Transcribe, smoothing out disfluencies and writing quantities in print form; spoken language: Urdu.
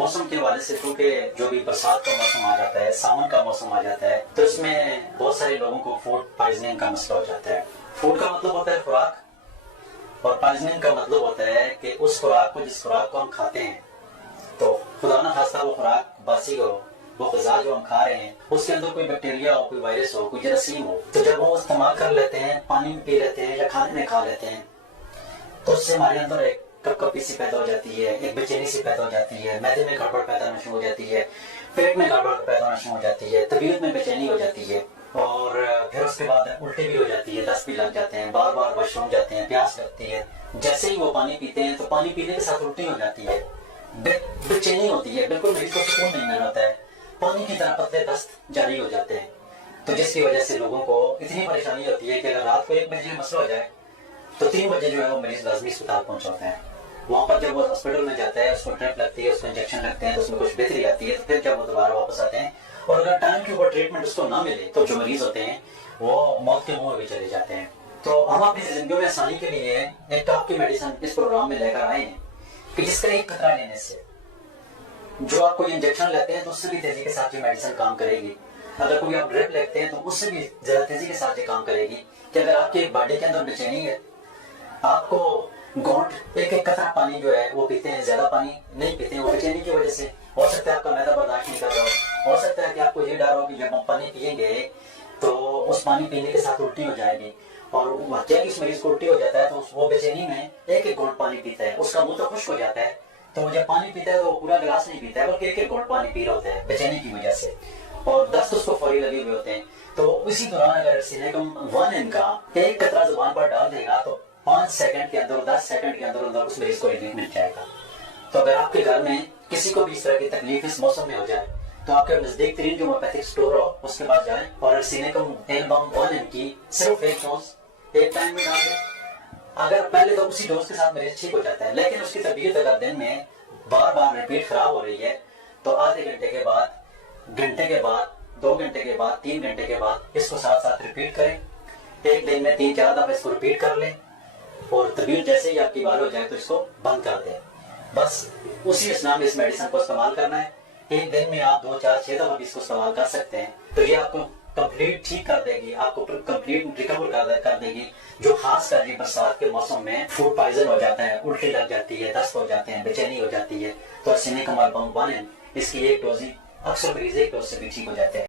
موسم کے حوالے سے کیونکہ جو بھی برسات کا موسم آ جاتا ہے، ساون کا موسم آ جاتا ہے، تو اس میں بہت سارے لوگوں کو فوڈ پوائزننگ کا مسئلہ ہو جاتا ہے۔ فوڈ کا مطلب ہوتا ہے خوراک، اور پوائزننگ کا مطلب ہوتا ہے کہ اس خوراک کو، جس خوراک کو ہم کھاتے ہیں، تو خدا نہ خواستہ وہ خوراک باسی ہو، وہ غذا جو ہم کھا رہے ہیں اس کے اندر کوئی بیکٹیریا ہو، کوئی وائرس ہو، کوئی جراثیم ہو، تو جب وہ استعمال کر لیتے ہیں، پانی میں پی لیتے ہیں یا کھانے میں کھا لیتے ہیں، تو اس سے ہمارے اندر ایک کپی سی پیدا ہو جاتی ہے، ایک بے چینی سی پیدا ہو جاتی ہے، معدے میں گڑبڑ پیدا ہونا شروع ہو جاتی ہے، پیٹ میں گڑبڑ پیدا ہونا شروع ہو جاتی ہے، طبیعت میں بے چینی ہو جاتی ہے، اور پھر اس کے بعد الٹی بھی ہو جاتی ہے، دست بھی لگ جاتے ہیں، بار بار واش روم جاتے ہیں، پیاس لگتی ہے۔ جیسے ہی وہ پانی پیتے ہیں تو پانی پینے کے ساتھ الٹی ہو جاتی ہے، بے چینی ہوتی ہے، بالکل مریض کو سکون نہیں مل ہوتا ہے، پانی کی طرح پتلے دست جاری ہو جاتے ہیں۔ تو جس کی وجہ سے لوگوں کو اتنی پریشانی ہوتی ہے کہ اگر رات کو 1 بجے مسئلہ ہو جائے تو 3 بجے جو ہے وہ مریض لازمی اسپتال پہنچاتے ہیں۔ وہاں پر جب وہ ہاسپٹل میں جاتا ہے، اس کو ٹریپ لگتی ہے، اس کو انجیکشن لگتے ہیں، تو اس میں کچھ بہتری آتی ہے، تو پھر جب وہ دوبارہ واپس آتے ہیں، اور اگر ٹائم کے اوپر ٹریٹمنٹ اس کو نہ ملے تو جو مریض ہوتے ہیں وہ موت کے منہ میں بھی چلے جاتے ہیں۔ تو ہم اپنی زندگیوں میں آسانی کے لیے ایک ٹاپ کی میڈیسن اس پروگرام میں لے کر آئے ہیں کہ جس کا ایک قطرہ لینے سے جو آپ کوئی انجیکشن لیتے ہیں تو اس سے بھی تیزی کے ساتھ یہ میڈیسن کام کرے گی، اگر کوئی آپ ڈرپ لیتے ہیں تو اس سے بھی زیادہ تیزی کے ساتھ یہ کام کرے گی، کہ اگر آپ کی باڈی کے اندر بے چینی ہے، آپ کو گھونٹ ایک ایک قطرہ پانی جو ہے وہ پیتے ہیں، زیادہ پانی نہیں پیتے ہیں، وہ بے چینی کی وجہ سے ہو سکتا ہے آپ کا معدہ برداشت نہیں کر رہا ہو سکتا ہے کہ آپ کو یہ ڈر ہو کہ جب ہم پانی پیئیں گے تو اس پانی پینے کے ساتھ الٹی ہو جائے گی، اور جب اس مریض کو الٹی ہو جاتا ہے تو وہ بے چینی میں ایک ایک گھونٹ پانی پیتا ہے، اس کا منہ تو خشک ہو جاتا ہے، تو جب پانی پیتا ہے تو وہ پورا گلاس نہیں پیتا ہے بلکہ ایک ایک گھونٹ پانی پی رہا ہوتا ہے بے چینی کی وجہ سے، اور دست اس کو فوری لگے ہوئے ہوتے ہیں۔ تو اسی دوران اگر سینیکم 1N کا ایک قطرہ زبان پر ڈال دے گا تو 5 سیکنڈ کے اندر، 10 سیکنڈ کے اندر اندر اس مریض کو ریلیف مل جائے گا۔ تو اگر آپ کے گھر میں کسی کو بھی اس طرح کی تکلیف اس موسم میں ہو جائے تو آپ کے نزدیک ترین جو ہومیوپیتھک اسٹور ہو اس کے پاس جائیں، اور سینیکم ایلبم 1N کی صرف ایک ڈوز ایک ٹائم میں ڈال دیں۔ اگر پہلے تو اسی ڈوز کے ساتھ مریض ٹھیک ہو جاتا ہے، لیکن اس کی طبیعت اگر دن میں بار بار ریپیٹ خراب ہو رہی ہے تو آدھے گھنٹے کے بعد، گھنٹے کے بعد، 2 گھنٹے کے بعد، 3 گھنٹے کے بعد اس کو ساتھ ساتھ ریپیٹ کریں، ایک دن میں 3-4 دفعہ اس کو ریپیٹ کر لیں، اور طبیعت جیسے ہی آپ کی بحال ہو جائے تو اس کو بند کر دیں۔ بس اسی اسنا میں اس میڈیسن کو استعمال کرنا ہے، ایک دن میں آپ 2-4-6 دفعہ بھی اس کو استعمال کر سکتے ہیں، تو یہ آپ کو کمپلیٹ ٹھیک کر دے گی، آپ کو کمپلیٹ ریکور کر دے گی۔ جو خاص کر کے برسات کے موسم میں فوڈ پوائزن ہو جاتا ہے، الٹی لگ جاتی ہے، دست ہو جاتے ہیں، بے چینی ہو جاتی ہے، تو سینیکم ایلبم 1N اس کی ایک ڈوز ہی اکثر مریض ایک ڈوز سے بھی ٹھیک ہو جاتے ہیں۔